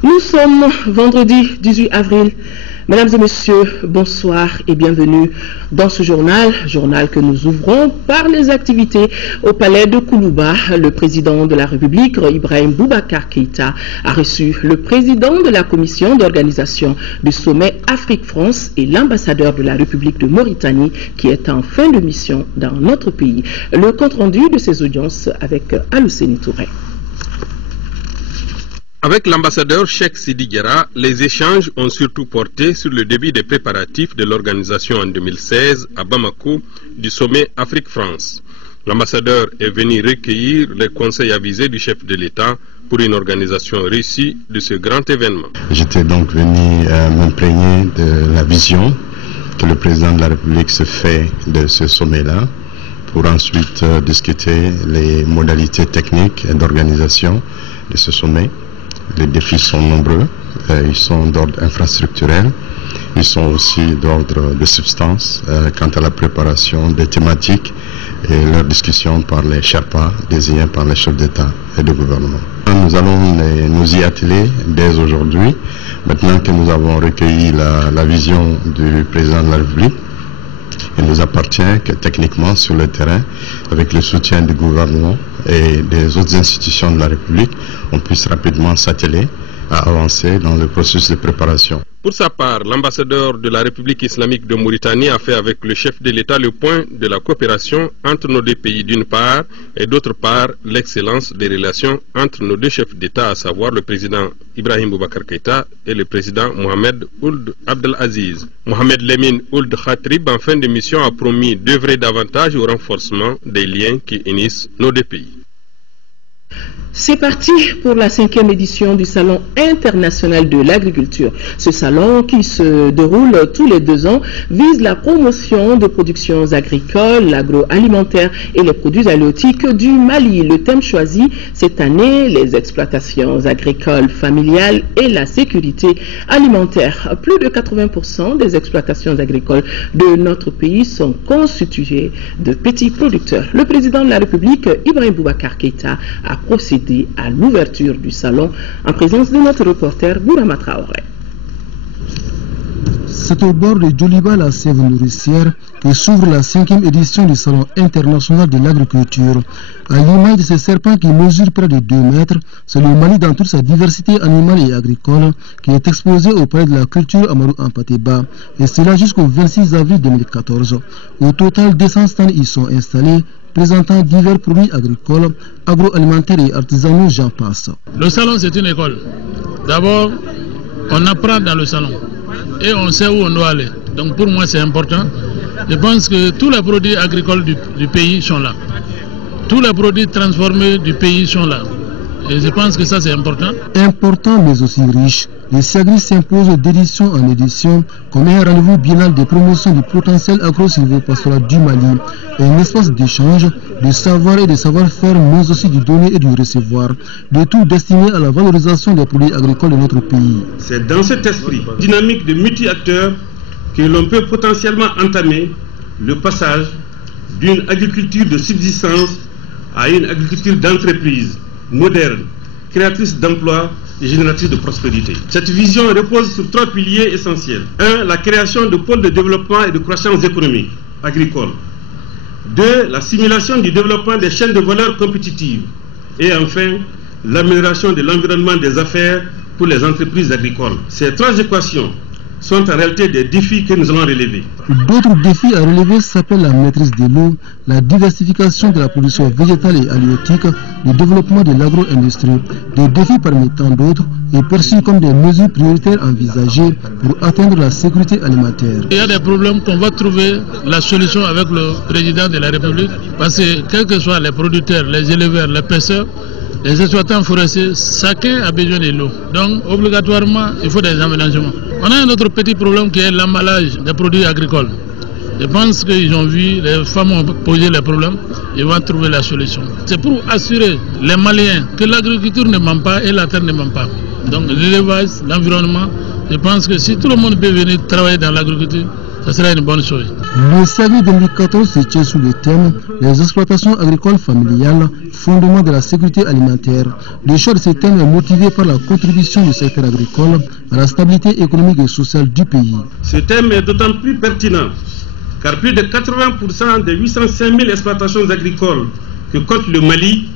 Nous sommes vendredi 18 avril. Mesdames et messieurs, bonsoir et bienvenue dans ce journal que nous ouvrons par les activités au palais de Koulouba. Le président de la République, Ibrahim Boubacar Keïta, a reçu le président de la commission d'organisation du sommet Afrique-France et l'ambassadeur de la République de Mauritanie qui est en fin de mission dans notre pays. Le compte-rendu de ces audiences avec Alouseni Touré. Avec l'ambassadeur Cheikh Sidi Diarra, les échanges ont surtout porté sur le début des préparatifs de l'organisation en 2016 à Bamako du sommet Afrique-France. L'ambassadeur est venu recueillir les conseils avisés du chef de l'État pour une organisation réussie de ce grand événement. J'étais donc venu m'imprégner de la vision que le président de la République se fait de ce sommet-là pour ensuite discuter les modalités techniques et d'organisation de ce sommet. Les défis sont nombreux, ils sont d'ordre infrastructurel, ils sont aussi d'ordre de substance quant à la préparation des thématiques et leur discussion par les Sherpas désignés par les chefs d'État et de gouvernement. Nous allons nous y atteler dès aujourd'hui, maintenant que nous avons recueilli la vision du président de la République. Il nous appartient que techniquement sur le terrain, avec le soutien du gouvernement et des autres institutions de la République, on puisse rapidement s'atteler à avancer dans le processus de préparation. Pour sa part, l'ambassadeur de la République islamique de Mauritanie a fait avec le chef de l'État le point de la coopération entre nos deux pays d'une part et d'autre part l'excellence des relations entre nos deux chefs d'État, à savoir le président Ibrahim Boubacar Keïta et le président Mohamed Ould Abdelaziz. Mohamed Lemine Ould Khatrib, en fin de mission, a promis d'œuvrer davantage au renforcement des liens qui unissent nos deux pays. C'est parti pour la 5e édition du Salon international de l'agriculture. Ce salon, qui se déroule tous les 2 ans, vise la promotion de productions agricoles, l'agroalimentaire et les produits halieutiques du Mali. Le thème choisi cette année, les exploitations agricoles familiales et la sécurité alimentaire. Plus de 80% des exploitations agricoles de notre pays sont constituées de petits producteurs. Le président de la République, Ibrahim Boubacar Keïta, a procédé à l'ouverture du salon en présence de notre reporter Bourama Traoré. C'est au bord de Djoliba, la sève nourricière, que s'ouvre la 5e édition du Salon international de l'agriculture. À l'image de ces serpents qui mesurent près de 2 mètres, c'est le Mali dans toute sa diversité animale et agricole qui est exposé au palais de la culture Amadou Hampâté-Bâ, et cela jusqu'au 26 avril 2014. Au total, 200 stands y sont installés, présentant divers produits agricoles, agroalimentaires et artisanaux, j'en passe. Le salon, c'est une école. D'abord, on apprend dans le salon et on sait où on doit aller. Donc pour moi, c'est important. Je pense que tous les produits agricoles du pays sont là. Tous les produits transformés du pays sont là. Et je pense que ça, c'est important. Important, mais aussi riche. Les SAGRI s'imposent d'édition en édition comme un rendez-vous biennal de promotion du potentiel agro-silvopastoral du Mali, un espace d'échange, de savoir et de savoir-faire, mais aussi du donner et du recevoir, de tout destiné à la valorisation des produits agricoles de notre pays. C'est dans cet esprit dynamique de multi-acteurs que l'on peut potentiellement entamer le passage d'une agriculture de subsistance à une agriculture d'entreprise moderne, créatrice d'emplois et génératrice de prospérité. Cette vision repose sur 3 piliers essentiels. 1. La création de pôles de développement et de croissance économique, agricole. 2. La simulation du développement des chaînes de valeur compétitives. Et enfin, l'amélioration de l'environnement des affaires pour les entreprises agricoles. Ces 3 équations sont en réalité des défis que nous allons relever. D'autres défis à relever s'appellent la maîtrise de l'eau, la diversification de la production végétale et halieutique, le développement de l'agro-industrie. Des défis parmi tant d'autres et perçus comme des mesures prioritaires envisagées pour atteindre la sécurité alimentaire. Il y a des problèmes qu'on va trouver la solution avec le président de la République, parce que quels que soient les producteurs, les éleveurs, les pêcheurs, les exploitants forestiers, chacun a besoin de l'eau. Donc, obligatoirement, il faut des aménagements. On a un autre petit problème qui est l'emballage des produits agricoles. Je pense qu'ils ont vu, les femmes ont posé les problèmes, ils vont trouver la solution. C'est pour assurer les Maliens que l'agriculture ne ment pas et la terre ne ment pas. Donc, l'élevage, l'environnement, je pense que si tout le monde peut venir travailler dans l'agriculture, ce serait une bonne chose. Le SAGRI 2014 se tient sous le thème « Les exploitations agricoles familiales, fondement de la sécurité alimentaire ». Le choix de ce thème est motivé par la contribution du secteur agricole à la stabilité économique et sociale du pays. Ce thème est d'autant plus pertinent car plus de 80% des 805 000 exploitations agricoles que compte le Mali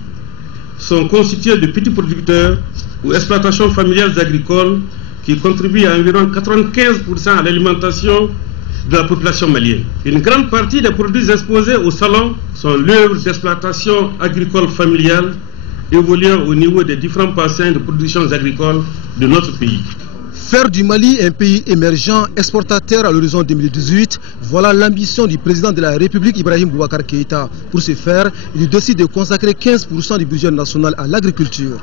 sont constituées de petits producteurs ou exploitations familiales agricoles qui contribuent à environ 95% à l'alimentation de la population malienne. Une grande partie des produits exposés au salon sont l'œuvre d'exploitation agricole familiale évoluant au niveau des différents bassins de production agricole de notre pays. Faire du Mali un pays émergent exportateur à l'horizon 2018, voilà l'ambition du président de la République Ibrahim Boubacar Keïta. Pour ce faire, il décide de consacrer 15% du budget national à l'agriculture.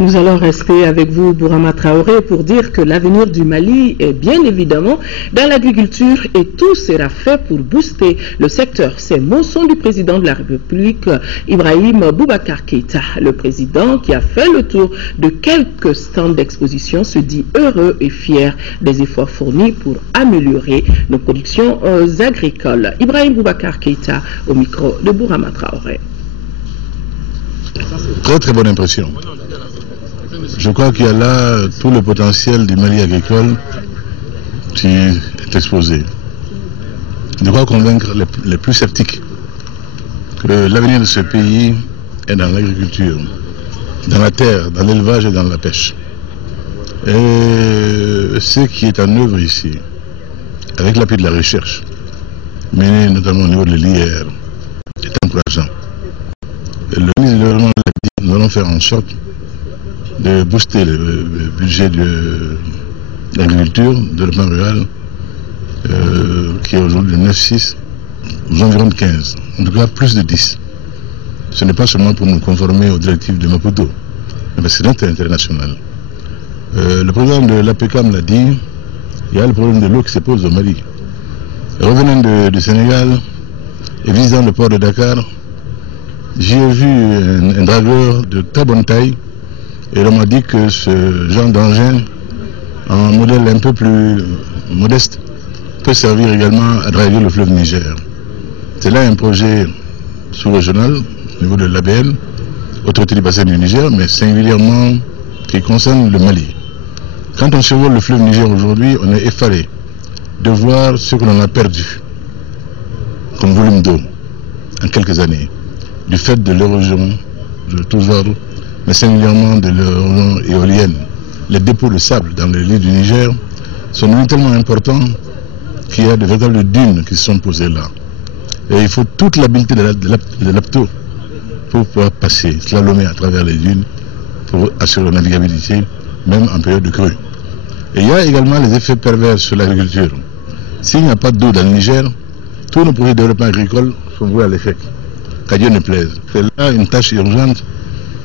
Nous allons rester avec vous, Bourama Traoré, pour dire que l'avenir du Mali est bien évidemment dans l'agriculture et tout sera fait pour booster le secteur. Ces mots sont du président de la République, Ibrahim Boubacar Keïta. Le président, qui a fait le tour de quelques stands d'exposition, se dit heureux et fier des efforts fournis pour améliorer nos productions agricoles. Ibrahim Boubacar Keïta au micro de Bourama Traoré. Très très bonne impression. Je crois qu'il y a là tout le potentiel du Mali agricole qui est exposé. Je crois convaincre les plus sceptiques que l'avenir de ce pays est dans l'agriculture, dans la terre, dans l'élevage et dans la pêche. Et ce qui est en œuvre ici, avec l'appui de la recherche, menée notamment au niveau de l'IR, est encourageant. Le ministre de l'Environnement l'a dit, nous allons faire en sorte de booster le budget de l'agriculture, de développement rural, qui est aujourd'hui de 9,6 aux environs de 15, en tout cas plus de 10. Ce n'est pas seulement pour nous conformer aux directives de Maputo, mais c'est notre intérêt national. Le président de l'APECAM l'a dit, il y a le problème de l'eau qui se pose au Mali. Revenant du Sénégal et visitant le port de Dakar, j'ai vu un dragueur de très bonne taille et l'on m'a dit que ce genre d'engin, en modèle un peu plus modeste, peut servir également à draguer le fleuve Niger. C'est là un projet sous-régional au niveau de l'ABN, Autorité du bassin du Niger, mais singulièrement qui concerne le Mali. Quand on survole le fleuve Niger aujourd'hui, on est effaré de voir ce que l'on a perdu comme volume d'eau en quelques années, du fait de l'érosion de tous ordres, mais singulièrement de l'érosion éolienne. Les dépôts de sable dans les lits du Niger sont devenus tellement importants qu'il y a de véritables dunes qui se sont posées là. Et il faut toute l'habileté de l'apto pour pouvoir passer, slalomer à travers les dunes, pour assurer la navigabilité, même en période de crue. Et il y a également les effets pervers sur l'agriculture. S'il n'y a pas d'eau dans le Niger, tous nos projets de développement agricole sont voués à l'échec. Qu'à Dieu ne plaise. C'est là une tâche urgente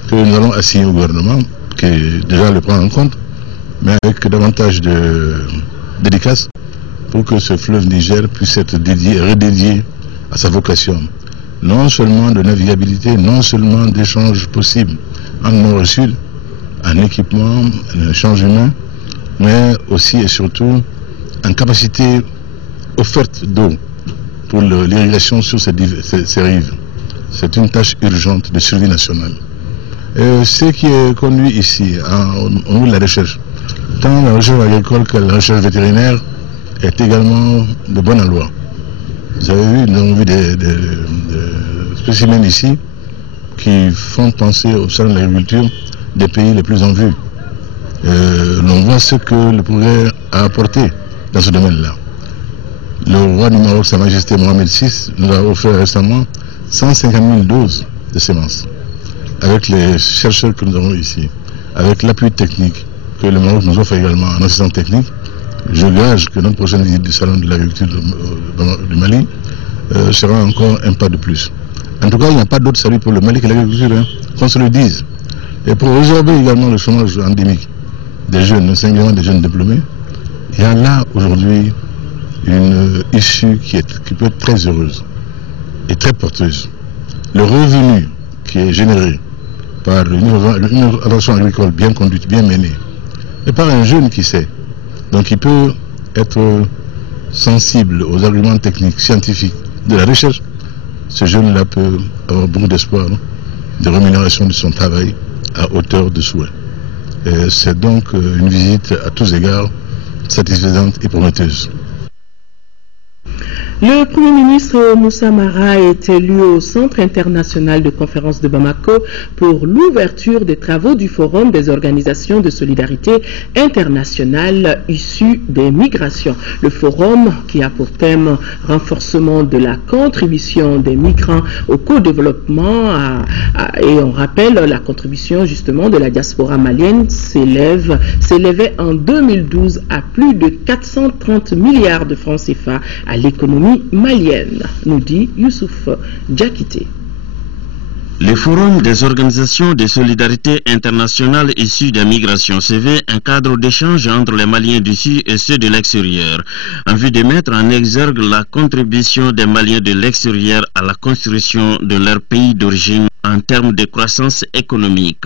que nous allons assigner au gouvernement, qui déjà le prend en compte, mais avec davantage de dédicace pour que ce fleuve Niger puisse être dédié, redédié à sa vocation. Non seulement de navigabilité, non seulement d'échanges possibles en nord et sud, en équipement, en échange humain, mais aussi et surtout en capacité offerte d'eau pour l'irrigation sur ces rives. C'est une tâche urgente de survie nationale. Ce qui est conduit ici, au niveau de la recherche, tant la recherche agricole que la recherche vétérinaire, est également de bonne aloi. Vous avez vu, nous avons vu des spécimens ici qui font penser au salon de l'agriculture des pays les plus en vue. L'on voit ce que le progrès a apporté dans ce domaine-là. Le roi du Maroc, Sa Majesté Mohamed VI, nous a offert récemment 150 000 doses de semences. Avec les chercheurs que nous avons ici, avec l'appui technique que le Maroc nous offre également en assistance technique, je gage que notre prochaine visite du salon de l'agriculture du Mali sera encore un pas de plus. En tout cas, il n'y a pas d'autre salut pour le Mali que l'agriculture, hein, qu'on se le dise. Et pour résorber également le chômage endémique des jeunes, singulièrement des jeunes diplômés, il y a là aujourd'hui une issue qui peut être très heureuse et très porteuse. Le revenu qui est généré par une innovation agricole bien conduite, bien menée, et par un jeune qui sait, donc il peut être sensible aux arguments techniques, scientifiques de la recherche, ce jeune-là peut avoir beaucoup d'espoir de rémunération de son travail à hauteur de souhait. C'est donc une visite à tous égards satisfaisante et prometteuse. Le Premier ministre Moussa Mara est élu au Centre international de conférence de Bamako pour l'ouverture des travaux du Forum des organisations de solidarité internationale issues des migrations. Le forum, qui a pour thème renforcement de la contribution des migrants au co-développement, et on rappelle la contribution justement de la diaspora malienne s'élevait en 2012 à plus de 430 milliards de francs CFA à l'économie malienne, nous dit Youssouf Djakité. Le Forum des organisations de solidarité internationale issues des migrations se veut un cadre d'échange entre les Maliens d'ici et ceux de l'extérieur, en vue de mettre en exergue la contribution des Maliens de l'extérieur à la construction de leur pays d'origine en termes de croissance économique.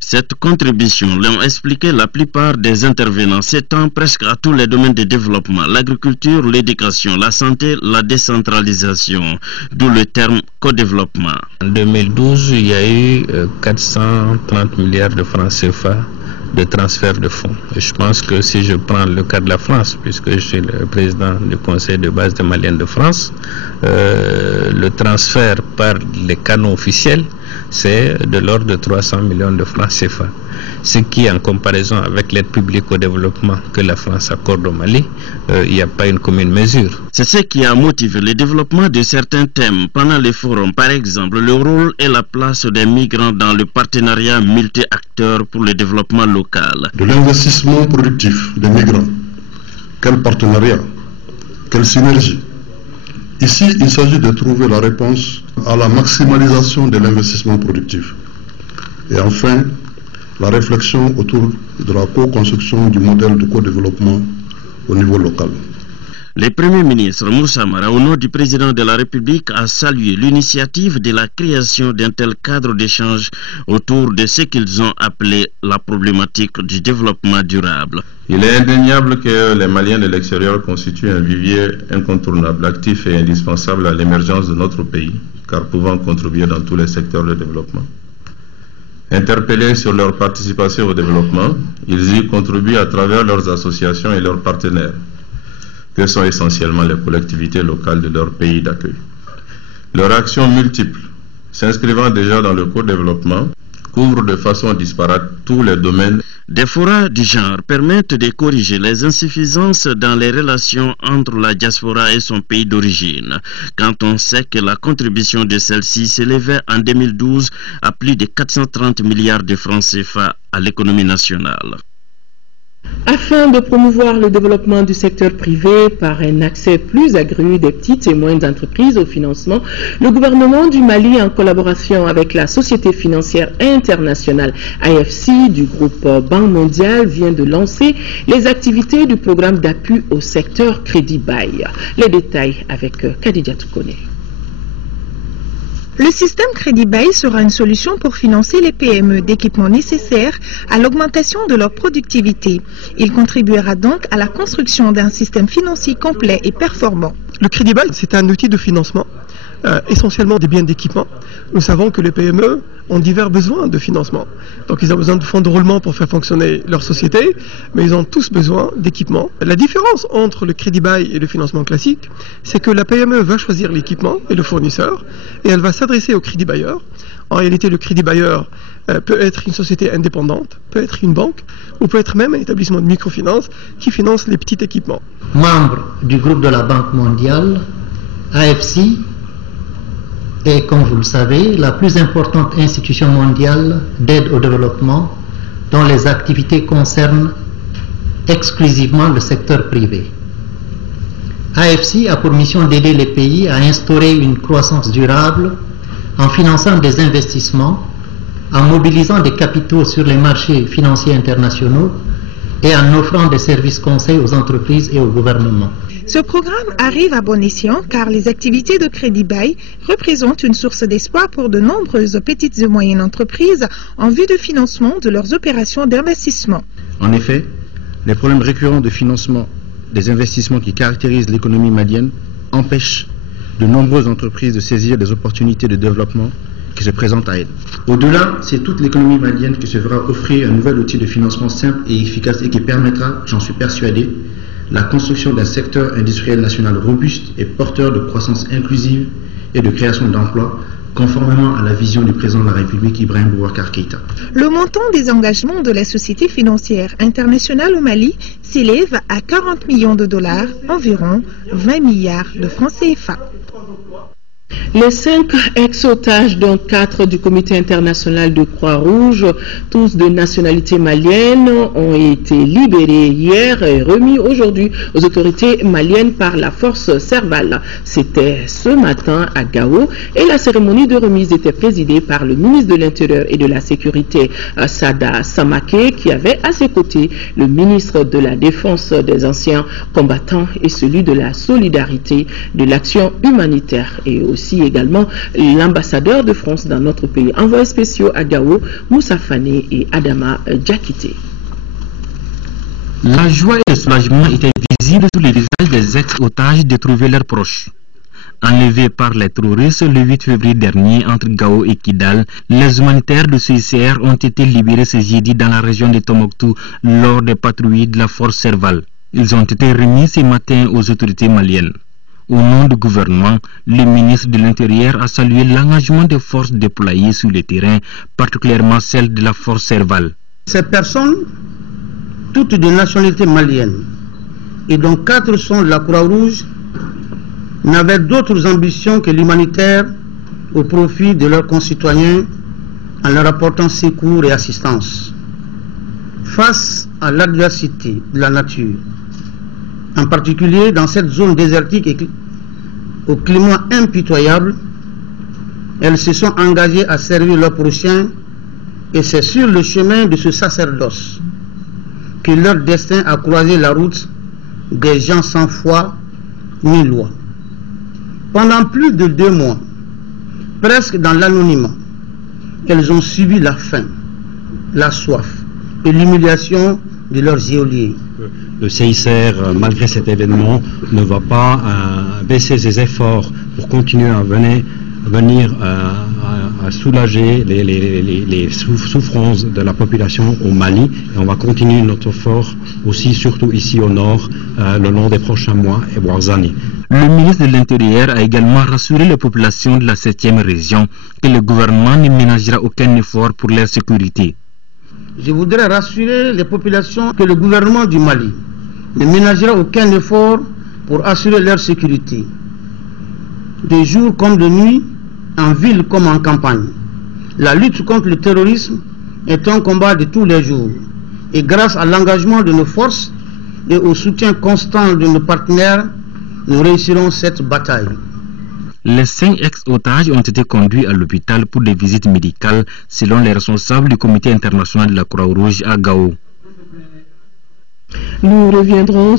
Cette contribution, l'ont expliqué la plupart des intervenants, s'étend presque à tous les domaines de développement, l'agriculture, l'éducation, la santé, la décentralisation, d'où le terme co-développement. En 2012, il y a eu 430 milliards de francs CFA de transfert de fonds. Et je pense que si je prends le cas de la France, puisque je suis le président du conseil de base des Maliens de France, le transfert par les canaux officiels, c'est de l'ordre de 300 millions de francs CFA. Ce qui, en comparaison avec l'aide publique au développement que la France accorde au Mali, il n'y a pas une commune mesure. C'est ce qui a motivé le développement de certains thèmes pendant les forums. Par exemple, le rôle et la place des migrants dans le partenariat multi-acteurs pour le développement local. De l'investissement productif des migrants, quel partenariat, quelle synergie. Ici, il s'agit de trouver la réponse à la maximalisation de l'investissement productif. Et enfin, la réflexion autour de la co-construction du modèle de co-développement au niveau local. Le Premier ministre Moussa Mara, au nom du président de la République, a salué l'initiative de la création d'un tel cadre d'échange autour de ce qu'ils ont appelé la problématique du développement durable. Il est indéniable que les Maliens de l'extérieur constituent un vivier incontournable, actif et indispensable à l'émergence de notre pays, car pouvant contribuer dans tous les secteurs de développement. Interpellés sur leur participation au développement, ils y contribuent à travers leurs associations et leurs partenaires, que sont essentiellement les collectivités locales de leur pays d'accueil. Leurs actions multiples, s'inscrivant déjà dans le co-développement, couvrent de façon disparate tous les domaines. Des forats du genre permettent de corriger les insuffisances dans les relations entre la diaspora et son pays d'origine, quand on sait que la contribution de celle-ci s'élevait en 2012 à plus de 430 milliards de francs CFA à l'économie nationale. Afin de promouvoir le développement du secteur privé par un accès plus accru des petites et moyennes entreprises au financement, le gouvernement du Mali, en collaboration avec la Société financière internationale AFC du groupe Banque mondiale, vient de lancer les activités du programme d'appui au secteur Crédit Bail. Les détails avec Khadija Toukone. Le système Crédit Bail sera une solution pour financer les PME d'équipements nécessaires à l'augmentation de leur productivité. Il contribuera donc à la construction d'un système financier complet et performant. Le Crédit Bail, c'est un outil de financement, essentiellement des biens d'équipement. Nous savons que les PME ont divers besoins de financement. Donc ils ont besoin de fonds de roulement pour faire fonctionner leur société, mais ils ont tous besoin d'équipement. La différence entre le crédit bail et le financement classique, c'est que la PME va choisir l'équipement et le fournisseur, et elle va s'adresser au crédit bailleur. En réalité, le crédit bailleur peut être une société indépendante, peut être une banque, ou peut être même un établissement de microfinance qui finance les petits équipements. Membre du groupe de la Banque mondiale, AFC est, comme vous le savez, la plus importante institution mondiale d'aide au développement dont les activités concernent exclusivement le secteur privé. AFC a pour mission d'aider les pays à instaurer une croissance durable en finançant des investissements, en mobilisant des capitaux sur les marchés financiers internationaux et en offrant des services conseils aux entreprises et au gouvernement. Ce programme arrive à bon escient car les activités de crédit bail représentent une source d'espoir pour de nombreuses petites et moyennes entreprises en vue de financement de leurs opérations d'investissement. En effet, les problèmes récurrents de financement des investissements qui caractérisent l'économie malienne empêche de nombreuses entreprises de saisir des opportunités de développement qui se présentent à elles. Au-delà, c'est toute l'économie malienne qui se verra offrir un nouvel outil de financement simple et efficace et qui permettra, j'en suis persuadé, la construction d'un secteur industriel national robuste et porteur de croissance inclusive et de création d'emplois, conformément à la vision du président de la République Ibrahim Boubacar Keïta. Le montant des engagements de la Société financière internationale au Mali s'élève à 40 millions de dollars, environ 20 milliards de francs CFA. Les 5 ex-otages, dont 4 du Comité international de Croix-Rouge, tous de nationalité malienne, ont été libérés hier et remis aujourd'hui aux autorités maliennes par la force Serval. C'était ce matin à Gao et la cérémonie de remise était présidée par le ministre de l'Intérieur et de la Sécurité, Sada Samaké, qui avait à ses côtés le ministre de la Défense des anciens combattants et celui de la solidarité, de l'action humanitaire et aussi également l'ambassadeur de France dans notre pays, envoyés spéciaux à Gao, Moussa Fane et Adama Diakité. La joie et le soulagement étaient visibles sur les visages des ex-otages de trouver leurs proches. Enlevés par les terroristes le 8 février dernier entre Gao et Kidal, les humanitaires de CICR ont été libérés ce jeudi dans la région de Tombouctou lors des patrouilles de la force Serval. Ils ont été remis ce matin aux autorités maliennes. Au nom du gouvernement, le ministre de l'Intérieur a salué l'engagement des forces déployées sur le terrain, particulièrement celle de la force Serval. Ces personnes, toutes de nationalité malienne, et dont 4 sont de la Croix-Rouge, n'avaient d'autres ambitions que l'humanitaire au profit de leurs concitoyens en leur apportant secours et assistance. Face à l'adversité de la nature, en particulier dans cette zone désertique et au climat impitoyable, elles se sont engagées à servir leurs prochains et c'est sur le chemin de ce sacerdoce que leur destin a croisé la route des gens sans foi ni loi. Pendant plus de 2 mois, presque dans l'anonymat, elles ont subi la faim, la soif et l'humiliation de leurs geôliers. Le CICR, malgré cet événement, ne va pas baisser ses efforts pour continuer à venir à soulager les souffrances de la population au Mali. Et on va continuer notre effort aussi, surtout ici au nord, le long des prochains mois et voire années. Le ministre de l'Intérieur a également rassuré les populations de la 7e région que le gouvernement ne ménagera aucun effort pour leur sécurité. Je voudrais rassurer les populations que le gouvernement du Mali ne ménagera aucun effort pour assurer leur sécurité, de jour comme de nuit, en ville comme en campagne. La lutte contre le terrorisme est un combat de tous les jours. Et grâce à l'engagement de nos forces et au soutien constant de nos partenaires, nous réussirons cette bataille. Les 5 ex-otages ont été conduits à l'hôpital pour des visites médicales, selon les responsables du Comité international de la Croix-Rouge à Gao. Nous reviendrons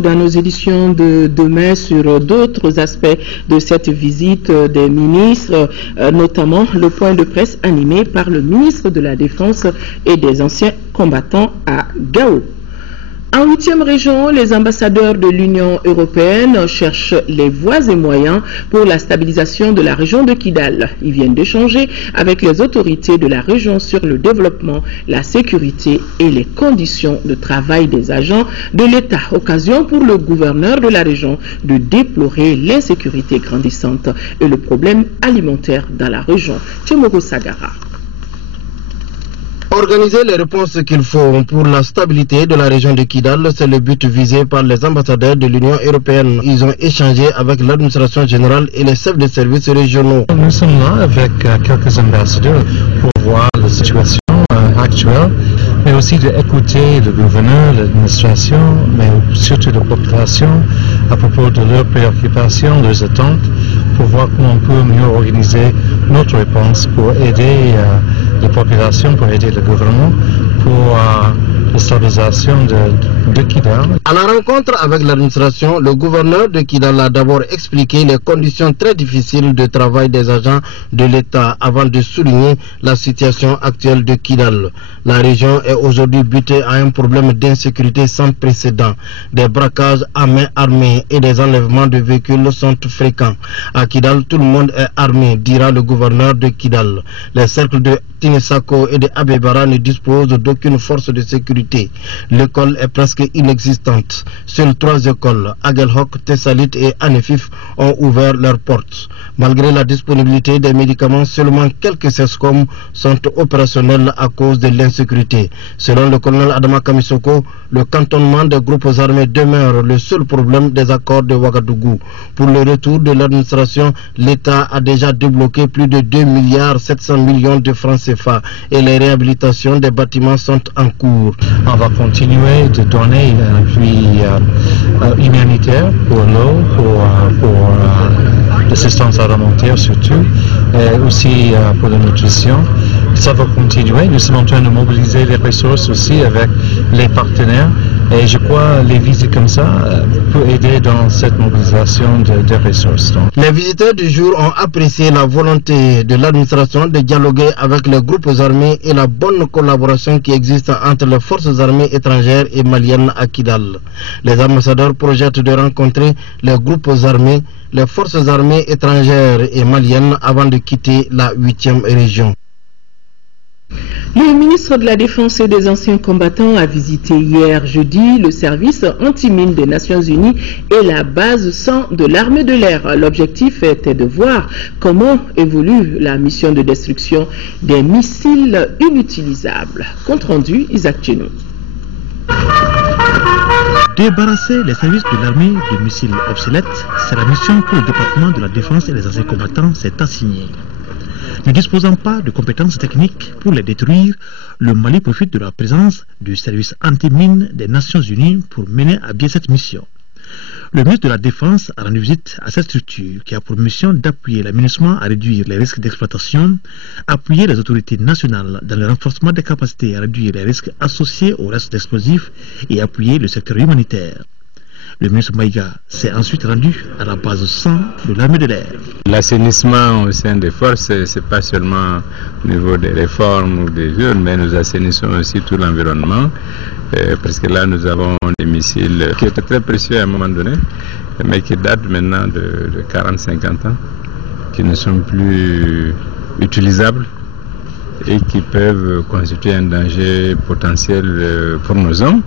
dans nos éditions de demain sur d'autres aspects de cette visite des ministres, notamment le point de presse animé par le ministre de la Défense et des anciens combattants à Gao. En 8e région, les ambassadeurs de l'Union européenne cherchent les voies et moyens pour la stabilisation de la région de Kidal. Ils viennent d'échanger avec les autorités de la région sur le développement, la sécurité et les conditions de travail des agents de l'État. Occasion pour le gouverneur de la région de déplorer l'insécurité grandissante et le problème alimentaire dans la région. Tchemogo Sagara. Organiser les réponses qu'il faut pour la stabilité de la région de Kidal, c'est le but visé par les ambassadeurs de l'Union européenne. Ils ont échangé avec l'administration générale et les chefs de services régionaux. Nous sommes là avec quelques ambassadeurs pour voir la situation actuelle, mais aussi d'écouter le gouverneur, l'administration, mais surtout la population à propos de leurs préoccupations, leurs attentes, pour voir comment on peut mieux organiser notre réponse pour aider la population, pour aider le gouvernement, pour la stabilisation de Kidal. À la rencontre avec l'administration, le gouverneur de Kidal a d'abord expliqué les conditions très difficiles de travail des agents de l'État avant de souligner la situation actuelle de Kidal. La région est aujourd'hui butée à un problème d'insécurité sans précédent. Des braquages à main armée et des enlèvements de véhicules sont fréquents. À Kidal, tout le monde est armé, dira le gouverneur de Kidal. Les cercles de Tinisako et de Abebara ne disposent d'aucune force de sécurité. L'école est presque inexistante. Seules 3 écoles, Agelhok, Tessalit et Anefif, ont ouvert leurs portes. Malgré la disponibilité des médicaments, seulement quelques SESCOM sont opérationnels à cause de l'insécurité. Selon le colonel Adama Kamisoko, le cantonnement des groupes armés demeure le seul problème des accords de Ouagadougou. Pour le retour de l'administration, l'État a déjà débloqué plus de 2,7 milliards de francs CFA et les réhabilitations des bâtiments sont en cours. On va continuer de donner un appui humanitaire pour l'eau, pour l'assistance alimentaire surtout, et aussi pour la nutrition. Ça va continuer. Nous sommes en train de mobiliser les ressources aussi avec les partenaires. Et je crois que les visites comme ça peuvent aider dans cette mobilisation des ressources. Donc. Les visiteurs du jour ont apprécié la volonté de l'administration de dialoguer avec les groupes armés et la bonne collaboration qui existe entre les forces armées étrangères et maliennes à Kidal. Les ambassadeurs projettent de rencontrer les groupes armés, les forces armées étrangères et maliennes avant de quitter la 8e région. Le ministre de la Défense et des anciens combattants a visité hier jeudi le service anti-mine des Nations Unies et la base 100 de l'armée de l'air. L'objectif était de voir comment évolue la mission de destruction des missiles inutilisables. Compte rendu, Isaac Tchenou. Débarrasser les services de l'armée de missiles obsolètes, c'est la mission que le département de la Défense et des anciens combattants s'est assignée. Ne disposant pas de compétences techniques pour les détruire, le Mali profite de la présence du service anti-mine des Nations Unies pour mener à bien cette mission. Le ministre de la Défense a rendu visite à cette structure qui a pour mission d'appuyer l'aménagement à réduire les risques d'exploitation, appuyer les autorités nationales dans le renforcement des capacités à réduire les risques associés aux restes d'explosifs et appuyer le secteur humanitaire. Le ministre Maïga s'est ensuite rendu à la base 100 de l'armée de l'air. L'assainissement au sein des forces, ce n'est pas seulement au niveau des réformes ou des jeunes, mais nous assainissons aussi tout l'environnement. Parce que là, nous avons des missiles qui étaient très précieux à un moment donné, mais qui datent maintenant de 40-50 ans, qui ne sont plus utilisables et qui peuvent constituer un danger potentiel pour nos hommes.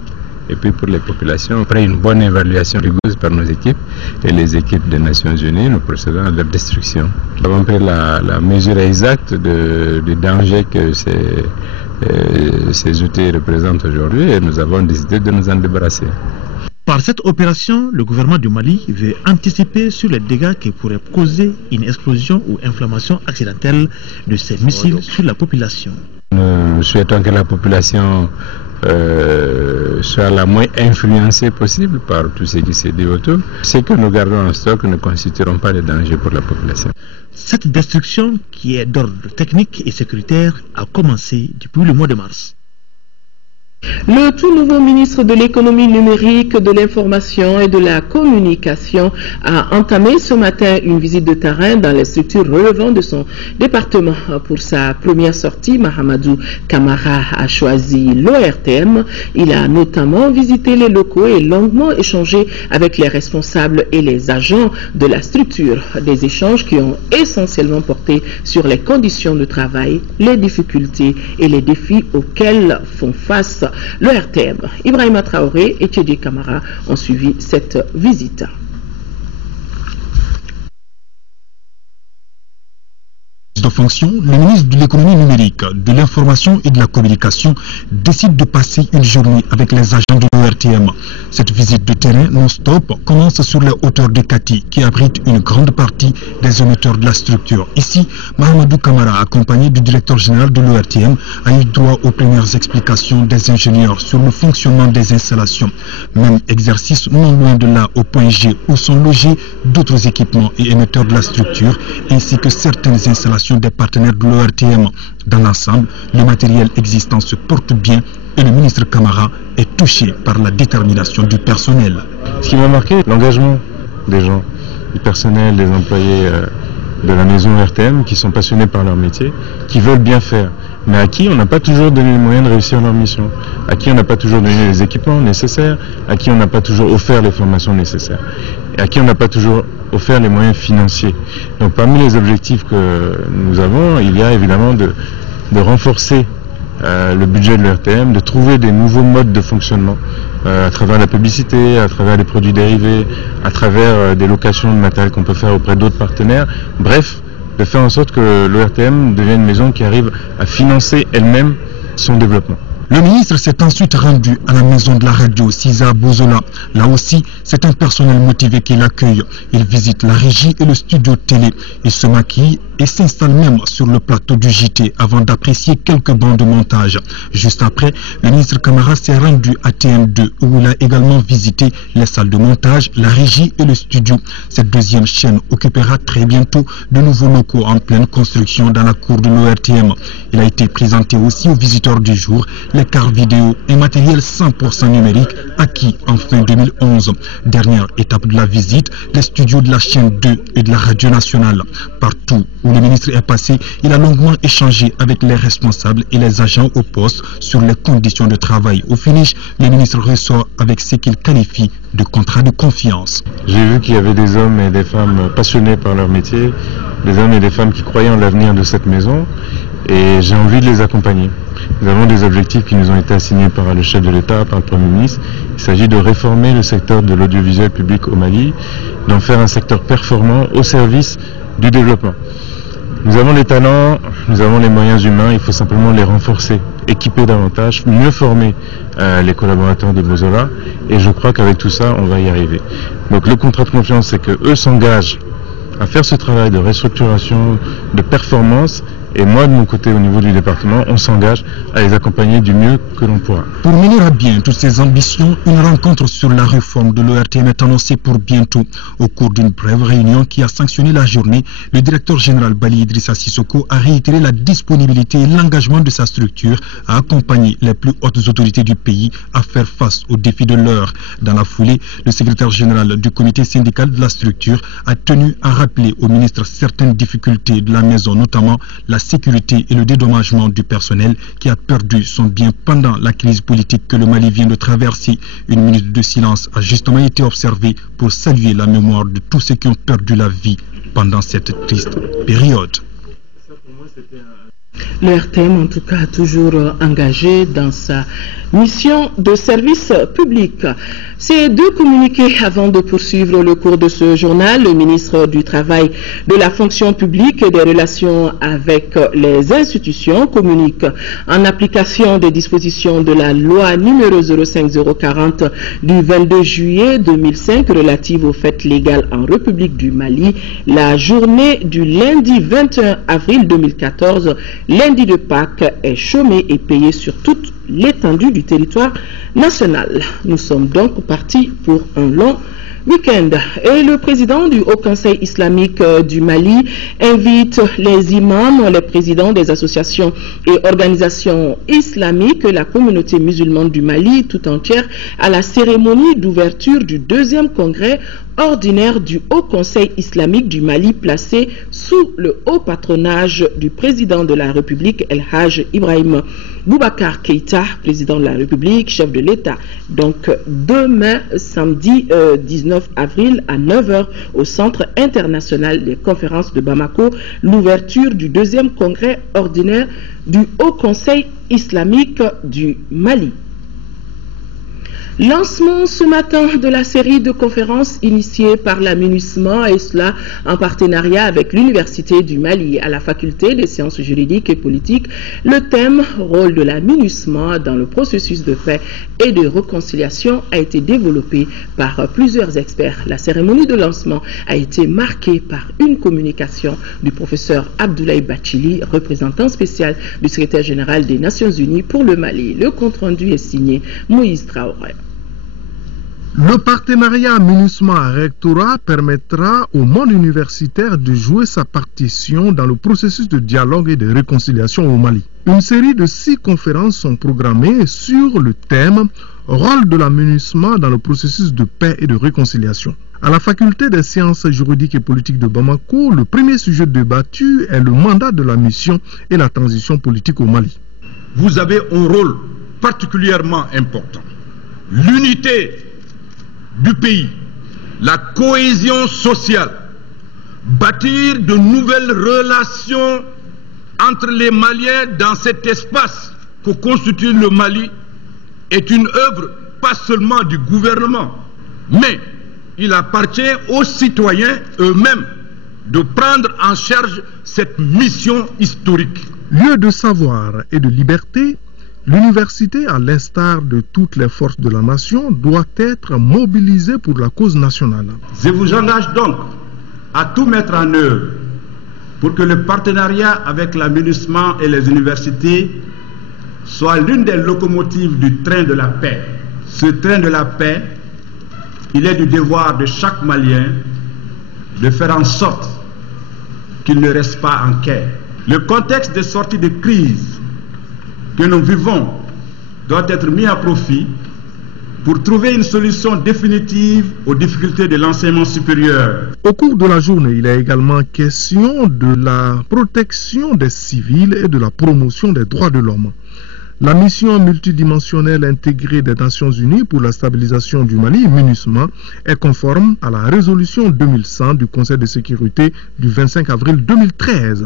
Et puis pour les populations, après une bonne évaluation rigoureuse par nos équipes et les équipes des Nations Unies, nous procédons à leur destruction. Nous avons pris la mesure exacte du danger que ces outils représentent aujourd'hui et nous avons décidé de nous en débarrasser. Par cette opération, le gouvernement du Mali veut anticiper sur les dégâts qui pourraient causer une explosion ou inflammation accidentelle de ces missiles sur la population. Nous souhaitons que la population soit la moins influencée possible par tout ce qui s'est dit autour. Ce que nous gardons en stock ne constitueront pas de danger pour la population. Cette destruction, qui est d'ordre technique et sécuritaire, a commencé depuis le mois de mars. Le tout nouveau ministre de l'économie numérique, de l'information et de la communication a entamé ce matin une visite de terrain dans les structures relevant de son département. Pour sa première sortie, Mahamadou Kamara a choisi l'ORTM. Il a notamment visité les locaux et longuement échangé avec les responsables et les agents de la structure. Des échanges qui ont essentiellement porté sur les conditions de travail, les difficultés et les défis auxquels font face le RTM. Ibrahima Traoré et Tchédé Kamara ont suivi cette visite. De fonction, le ministre de l'économie numérique, de l'information et de la communication décide de passer une journée avec les agents de l'ORTM. Cette visite de terrain non-stop commence sur les hauteurs de Kati, qui abrite une grande partie des émetteurs de la structure. Ici, Mahamadou Kamara, accompagné du directeur général de l'ORTM, a eu droit aux premières explications des ingénieurs sur le fonctionnement des installations. Même exercice non loin de là, au point G, où sont logés d'autres équipements et émetteurs de la structure, ainsi que certaines installations des partenaires de l'ORTM. Dans l'ensemble, le matériel existant se porte bien et le ministre Camara est touché par la détermination du personnel. Ce qui m'a marqué, l'engagement des gens, du personnel, des employés de la maison RTM qui sont passionnés par leur métier, qui veulent bien faire, mais à qui on n'a pas toujours donné les moyens de réussir leur mission, à qui on n'a pas toujours donné les équipements nécessaires, à qui on n'a pas toujours offert les formations nécessaires, et à qui on n'a pas toujours offert les moyens financiers. Donc parmi les objectifs que nous avons, il y a évidemment de renforcer le budget de l'ERTM, de trouver des nouveaux modes de fonctionnement à travers la publicité, à travers les produits dérivés, à travers des locations de matériel qu'on peut faire auprès d'autres partenaires. Bref, de faire en sorte que l'ERTM devienne une maison qui arrive à financer elle-même son développement. Le ministre s'est ensuite rendu à la maison de la radio Cisa Bozola. Là aussi, c'est un personnel motivé qui l'accueille. Il visite la régie et le studio télé. Il se maquille et s'installe même sur le plateau du JT avant d'apprécier quelques bancs de montage. Juste après, le ministre Camara s'est rendu à TM2 où il a également visité les salles de montage, la régie et le studio. Cette deuxième chaîne occupera très bientôt de nouveaux locaux en pleine construction dans la cour de l'ORTM. Il a été présenté aussi aux visiteurs du jour les cartes vidéo et matériel 100% numérique acquis en fin 2011. Dernière étape de la visite, les studios de la chaîne 2 et de la radio nationale. Partout où le ministre est passé, il a longuement échangé avec les responsables et les agents au poste sur les conditions de travail. Au finish, le ministre ressort avec ce qu'il qualifie de contrat de confiance. J'ai vu qu'il y avait des hommes et des femmes passionnés par leur métier, des hommes et des femmes qui croyaient en l'avenir de cette maison, et j'ai envie de les accompagner. Nous avons des objectifs qui nous ont été assignés par le chef de l'État, par le Premier ministre. Il s'agit de réformer le secteur de l'audiovisuel public au Mali, d'en faire un secteur performant au service du développement. Nous avons les talents, nous avons les moyens humains, il faut simplement les renforcer, équiper davantage, mieux former les collaborateurs de Bozola, et je crois qu'avec tout ça, on va y arriver. Donc le contrat de confiance, c'est qu'eux s'engagent à faire ce travail de restructuration, de performance, et moi, de mon côté, au niveau du département, on s'engage à les accompagner du mieux que l'on pourra. Pour mener à bien toutes ces ambitions, une rencontre sur la réforme de l'ORTM est annoncée pour bientôt. Au cours d'une brève réunion qui a sanctionné la journée, le directeur général Bali Idrissa Sissoko a réitéré la disponibilité et l'engagement de sa structure à accompagner les plus hautes autorités du pays à faire face aux défis de l'heure. Dans la foulée, le secrétaire général du comité syndical de la structure a tenu à rappeler au ministre certaines difficultés de la maison, notamment la sécurité et le dédommagement du personnel qui a perdu son bien pendant la crise politique que le Mali vient de traverser. Une minute de silence a justement été observée pour saluer la mémoire de tous ceux qui ont perdu la vie pendant cette triste période. Le RTM, en tout cas, a toujours engagé dans sa mission de service public. Ces deux communiqués avant de poursuivre le cours de ce journal. Le ministre du Travail, de la fonction publique et des relations avec les institutions communique en application des dispositions de la loi numéro 05040 du 22 juillet 2005 relative aux fêtes légales en République du Mali. La journée du lundi 21 avril 2014, lundi de Pâques, est chômée et payée sur toute l'étendue du territoire national. Nous sommes donc partis pour un long week-end. Et le président du Haut Conseil islamique du Mali invite les imams, les présidents des associations et organisations islamiques, la communauté musulmane du Mali tout entière à la cérémonie d'ouverture du deuxième congrès ordinaire du Haut Conseil islamique du Mali placé sous le haut patronage du président de la République, El Haj Ibrahim Boubacar Keïta, président de la République, chef de l'État. Donc demain, samedi 19 avril à 9h au Centre international des conférences de Bamako, l'ouverture du deuxième congrès ordinaire du Haut Conseil islamique du Mali. Lancement ce matin de la série de conférences initiée par la MINUSMA et cela en partenariat avec l'Université du Mali à la faculté des sciences juridiques et politiques. Le thème « Rôle de la MINUSMA dans le processus de paix et de réconciliation » a été développé par plusieurs experts. La cérémonie de lancement a été marquée par une communication du professeur Abdoulaye Bachili, représentant spécial du secrétaire général des Nations Unies pour le Mali. Le compte-rendu est signé Moïse Traoré. Le partenariat MINUSMA-Rectorat permettra au monde universitaire de jouer sa partition dans le processus de dialogue et de réconciliation au Mali. Une série de 6 conférences sont programmées sur le thème « Rôle de la MINUSMA dans le processus de paix et de réconciliation ». À la faculté des sciences juridiques et politiques de Bamako, le premier sujet débattu est le mandat de la mission et la transition politique au Mali. Vous avez un rôle particulièrement important. L'unité du pays, la cohésion sociale, bâtir de nouvelles relations entre les Maliens dans cet espace que constitue le Mali est une œuvre pas seulement du gouvernement, mais il appartient aux citoyens eux-mêmes de prendre en charge cette mission historique. Lieu de savoir et de liberté, l'université, à l'instar de toutes les forces de la nation, doit être mobilisée pour la cause nationale. Je vous engage donc à tout mettre en œuvre pour que le partenariat avec la MINUSMA et les universités soit l'une des locomotives du train de la paix. Ce train de la paix, il est du devoir de chaque Malien de faire en sorte qu'il ne reste pas en quai. Le contexte de sortie de crise que nous vivons doit être mis à profit pour trouver une solution définitive aux difficultés de l'enseignement supérieur. Au cours de la journée, il est également question de la protection des civils et de la promotion des droits de l'homme. La mission multidimensionnelle intégrée des Nations Unies pour la stabilisation du Mali, MINUSMA, est conforme à la résolution 2100 du Conseil de sécurité du 25 avril 2013.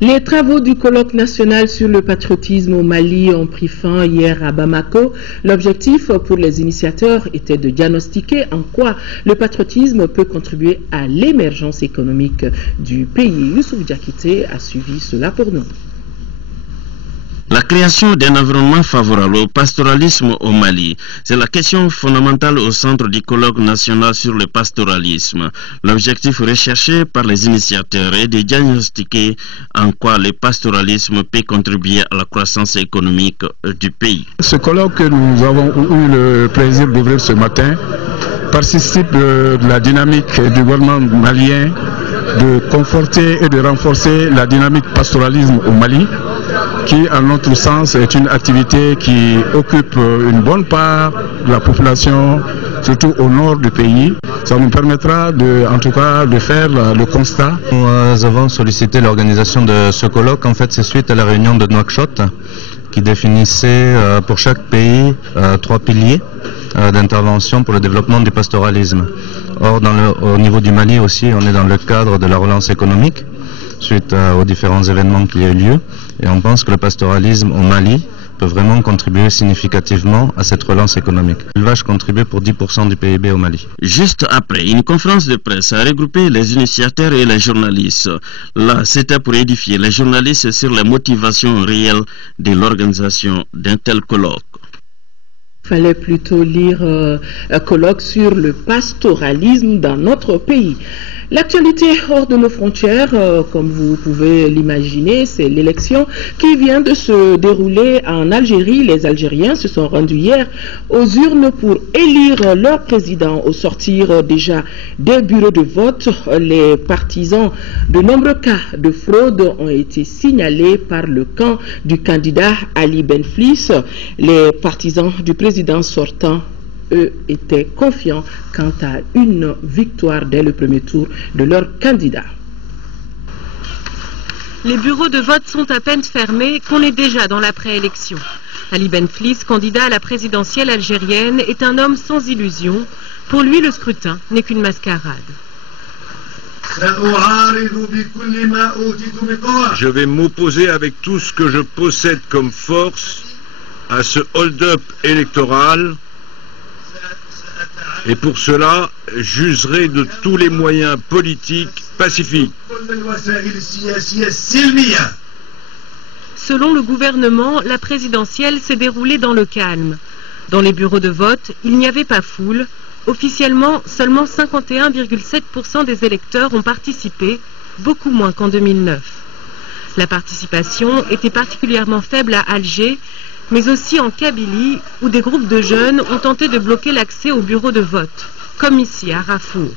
Les travaux du colloque national sur le patriotisme au Mali ont pris fin hier à Bamako. L'objectif pour les initiateurs était de diagnostiquer en quoi le patriotisme peut contribuer à l'émergence économique du pays. Youssouf Diakité a suivi cela pour nous. La création d'un environnement favorable au pastoralisme au Mali, c'est la question fondamentale au centre du colloque national sur le pastoralisme. L'objectif recherché par les initiateurs est de diagnostiquer en quoi le pastoralisme peut contribuer à la croissance économique du pays. Ce colloque que nous avons eu le plaisir d'ouvrir ce matin participe de la dynamique du gouvernement malien de conforter et de renforcer la dynamique pastoralisme au Mali, qui, en notre sens, est une activité qui occupe une bonne part de la population, surtout au nord du pays. Ça nous permettra, en tout cas, de faire le constat. Nous avons sollicité l'organisation de ce colloque. En fait, c'est suite à la réunion de Nouakchott, qui définissait pour chaque pays 3 piliers d'intervention pour le développement du pastoralisme. Or, au niveau du Mali aussi, on est dans le cadre de la relance économique, suite aux différents événements qui ont eu lieu, et on pense que le pastoralisme au Mali peut vraiment contribuer significativement à cette relance économique. L'élevage contribue pour 10% du PIB au Mali. Juste après, une conférence de presse a regroupé les initiateurs et les journalistes. Là, c'était pour édifier les journalistes sur les motivations réelles de l'organisation d'un tel colloque. Il fallait plutôt lire un colloque sur le pastoralisme dans notre pays. L'actualité hors de nos frontières, comme vous pouvez l'imaginer, c'est l'élection qui vient de se dérouler en Algérie. Les Algériens se sont rendus hier aux urnes pour élire leur président. Au sortir déjà des bureaux de vote, les partisans de nombreux cas de fraude ont été signalés par le camp du candidat Ali Benflis. Les partisans du président sortant, eux, étaient confiants quant à une victoire dès le premier tour de leur candidat. Les bureaux de vote sont à peine fermés qu'on est déjà dans la préélection. Ali Benflis, candidat à la présidentielle algérienne, est un homme sans illusion. Pour lui, le scrutin n'est qu'une mascarade. Je vais m'opposer avec tout ce que je possède comme force à ce hold-up électoral. Et pour cela, j'userai de tous les moyens politiques pacifiques. Selon le gouvernement, la présidentielle s'est déroulée dans le calme. Dans les bureaux de vote, il n'y avait pas foule. Officiellement, seulement 51,7% des électeurs ont participé, beaucoup moins qu'en 2009. La participation était particulièrement faible à Alger. mais aussi en Kabylie, où des groupes de jeunes ont tenté de bloquer l'accès aux bureaux de vote, comme ici à Rafour.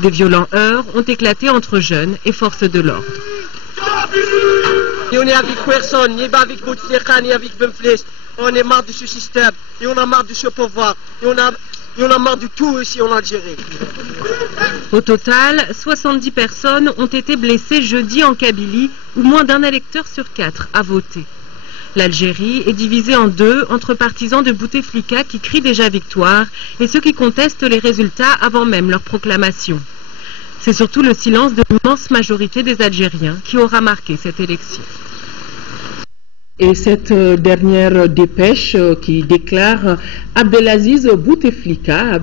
Des violents heurts ont éclaté entre jeunes et forces de l'ordre. On est avec personne, ni avec Bouteflika, ni avec Benflesh. On est marre de ce système, et on a marre de ce pouvoir, et on a marre de tout ici en Algérie. Au total, 70 personnes ont été blessées jeudi en Kabylie, où moins d'un électeur sur 4 a voté. L'Algérie est divisée en deux entre partisans de Bouteflika qui crient déjà victoire et ceux qui contestent les résultats avant même leur proclamation. C'est surtout le silence de l'immense majorité des Algériens qui aura marqué cette élection. Et cette dernière dépêche qui déclare Abdelaziz Bouteflika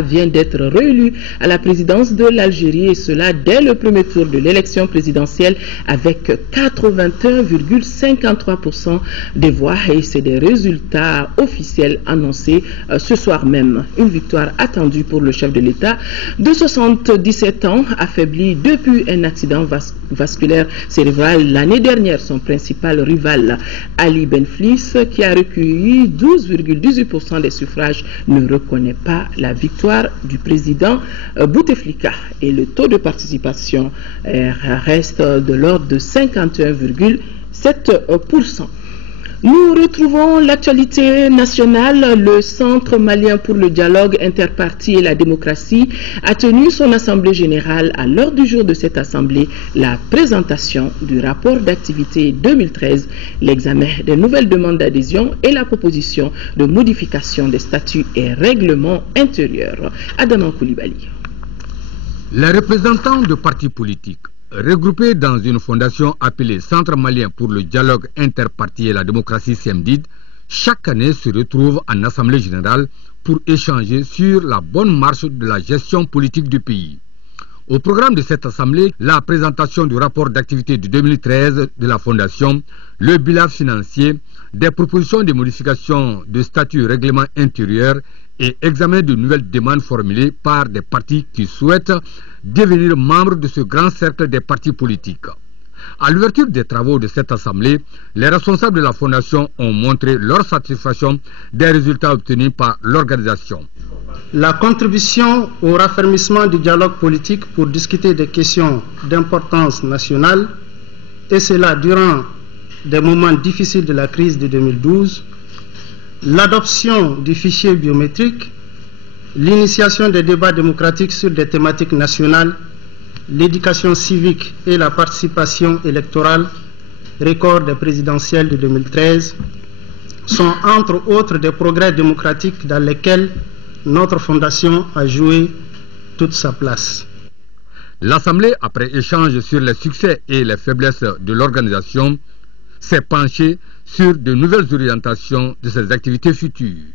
vient d'être réélu à la présidence de l'Algérie, et cela dès le premier tour de l'élection présidentielle avec 81,53% des voix, et c'est des résultats officiels annoncés ce soir même. Une victoire attendue pour le chef de l'État de 77 ans, affaibli depuis un accident vasculaire cérébral l'année dernière. Son principal rival Ali Benflis, qui a recueilli 12,18% des suffrages, ne reconnaît pas la victoire du président Bouteflika, et le taux de participation reste de l'ordre de 51,7%. Nous retrouvons l'actualité nationale. Le Centre malien pour le dialogue interparti et la démocratie a tenu son assemblée générale. À l'heure du jour de cette assemblée, la présentation du rapport d'activité 2013, l'examen des nouvelles demandes d'adhésion et la proposition de modification des statuts et règlements intérieurs. Adama Koulibaly. Les représentants de partis politiques regroupés dans une fondation appelée Centre malien pour le dialogue interparti et la démocratie CMDID, chaque année se retrouvent en assemblée générale pour échanger sur la bonne marche de la gestion politique du pays. Au programme de cette assemblée, la présentation du rapport d'activité de 2013 de la fondation, le bilan financier, des propositions de modification de statut et règlement intérieur et examen de nouvelles demandes formulées par des partis qui souhaitent devenir membres de ce grand cercle des partis politiques. À l'ouverture des travaux de cette assemblée, les responsables de la fondation ont montré leur satisfaction des résultats obtenus par l'organisation. La contribution au raffermissement du dialogue politique pour discuter des questions d'importance nationale, et cela durant des moments difficiles de la crise de 2012, l'adoption du fichier biométrique, l'initiation des débats démocratiques sur des thématiques nationales, l'éducation civique et la participation électorale, record des présidentielles de 2013, sont entre autres des progrès démocratiques dans lesquels notre fondation a joué toute sa place. L'Assemblée, après échange sur les succès et les faiblesses de l'organisation, s'est penchée sur de nouvelles orientations de ses activités futures.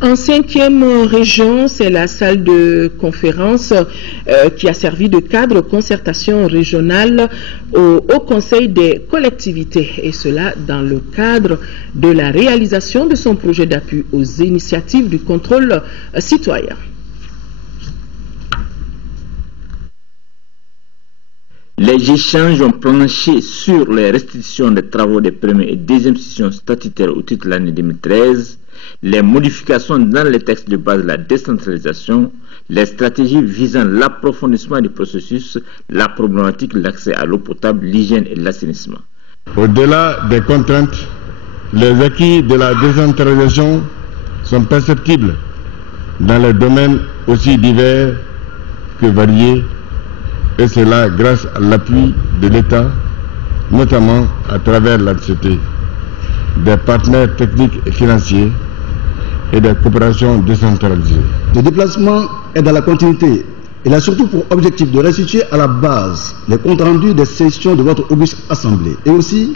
En 5e région, c'est la salle de conférence qui a servi de cadre concertation régionale au Conseil des collectivités, et cela dans le cadre de la réalisation de son projet d'appui aux initiatives du contrôle citoyen. Les échanges ont planché sur les restrictions des travaux des premières et deuxièmes sessions statutaires au titre de l'année 2013, les modifications dans les textes de base de la décentralisation, les stratégies visant l'approfondissement du processus, la problématique de l'accès à l'eau potable, l'hygiène et l'assainissement. Au-delà des contraintes, les acquis de la décentralisation sont perceptibles dans les domaines aussi divers que variés, et cela grâce à l'appui de l'État, notamment à travers l'ACT, des partenaires techniques et financiers et des coopérations décentralisées. Le déplacement est dans la continuité. Il a surtout pour objectif de restituer à la base les comptes rendus des sessions de votre auguste assemblée et aussi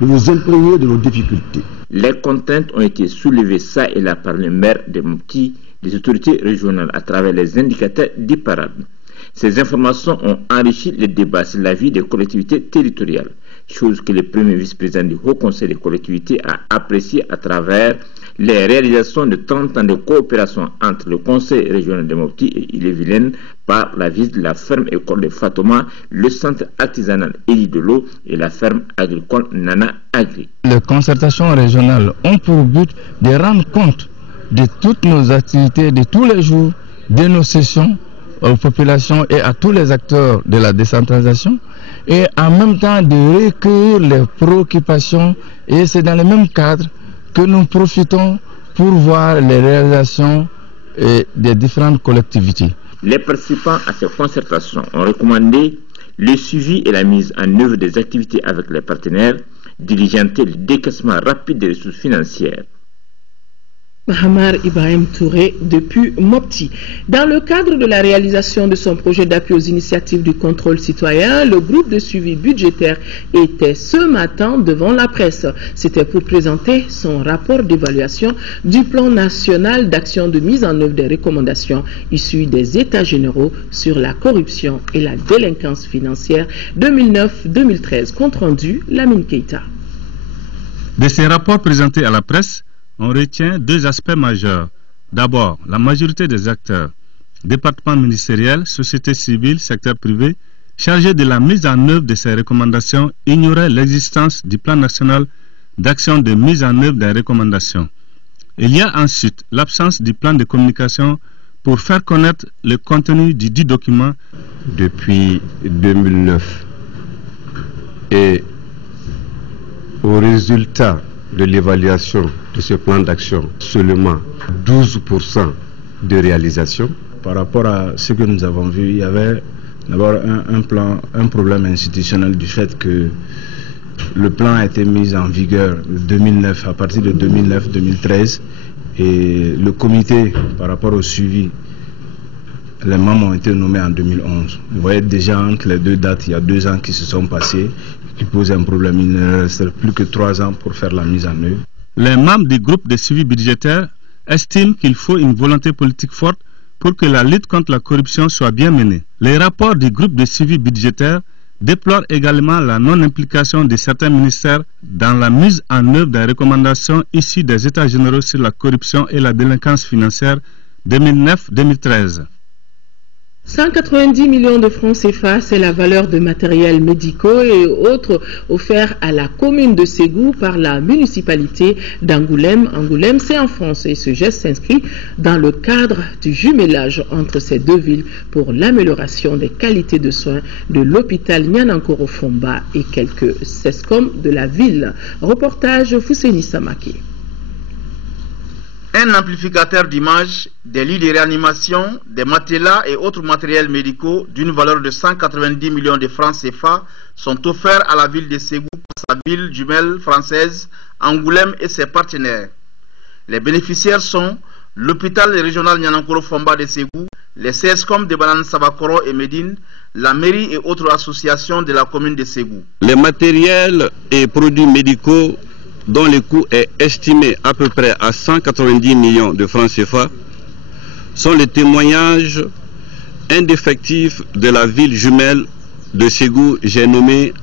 de vous imprégner de nos difficultés. Les contraintes ont été soulevées ça et là par le maire de Mopti, des autorités régionales à travers les indicateurs diparables. Ces informations ont enrichi le débat sur la vie des collectivités territoriales, chose que le premier vice-président du Haut Conseil des collectivités a apprécié à travers les réalisations de 30 ans de coopération entre le Conseil régional de Mopti et Ille-et-Vilaine par la visite de la ferme école de Fatoma, le centre artisanal Elie de l'eau et la ferme agricole Nana Agri. Les concertations régionales ont pour but de rendre compte de toutes nos activités de tous les jours, de nos sessions aux populations et à tous les acteurs de la décentralisation, et en même temps de recueillir les préoccupations, et c'est dans le même cadre que nous profitons pour voir les réalisations des différentes collectivités. Les participants à ces concertations ont recommandé le suivi et la mise en œuvre des activités avec les partenaires, diligenter le décaissement rapide des ressources financières. Mahamar Ibrahim Touré depuis Mopti. Dans le cadre de la réalisation de son projet d'appui aux initiatives du contrôle citoyen, le groupe de suivi budgétaire était ce matin devant la presse. C'était pour présenter son rapport d'évaluation du plan national d'action de mise en œuvre des recommandations issues des États généraux sur la corruption et la délinquance financière 2009-2013. Compte rendu, Lamine Keita. De ces rapports présentés à la presse, on retient deux aspects majeurs. D'abord, la majorité des acteurs, départements ministériels, société civile, secteur privé, chargés de la mise en œuvre de ces recommandations, ignoraient l'existence du plan national d'action de mise en œuvre des recommandations. Il y a ensuite l'absence du plan de communication pour faire connaître le contenu du dit document. Depuis 2009 et au résultat de l'évaluation de ce plan d'action, seulement 12% de réalisation. Par rapport à ce que nous avons vu, il y avait d'abord un problème institutionnel du fait que le plan a été mis en vigueur 2009, à partir de 2009-2013, et le comité par rapport au suivi, les membres ont été nommés en 2011. Vous voyez déjà entre les deux dates, il y a 2 ans qui se sont passés, qui posent un problème. Il ne reste plus que 3 ans pour faire la mise en œuvre. Les membres du groupe de suivi budgétaire estiment qu'il faut une volonté politique forte pour que la lutte contre la corruption soit bien menée. Les rapports du groupe de suivi budgétaire déplorent également la non-implication de certains ministères dans la mise en œuvre des recommandations issues des États généraux sur la corruption et la délinquance financière 2009-2013. 190 millions de francs CFA, c'est la valeur de matériels médicaux et autres offerts à la commune de Ségou par la municipalité d'Angoulême. Angoulême, c'est en France et ce geste s'inscrit dans le cadre du jumelage entre ces deux villes pour l'amélioration des qualités de soins de l'hôpital Nianankoro Fomba et quelques SESCOM de la ville. Reportage Fousseni Samake. Un amplificateur d'image, des lits de réanimation, des matelas et autres matériels médicaux d'une valeur de 190 millions de francs CFA sont offerts à la ville de Ségou par sa ville jumelle française, Angoulême et ses partenaires. Les bénéficiaires sont l'hôpital régional Nianankoro Fomba de Ségou, les CSCOM de Banane Sabakoro et Médine, la mairie et autres associations de la commune de Ségou. Les matériels et produits médicaux dont le coût est estimé à peu près à 190 millions de francs CFA, sont les témoignages indéfectifs de la ville jumelle de Ségou, j'ai nommé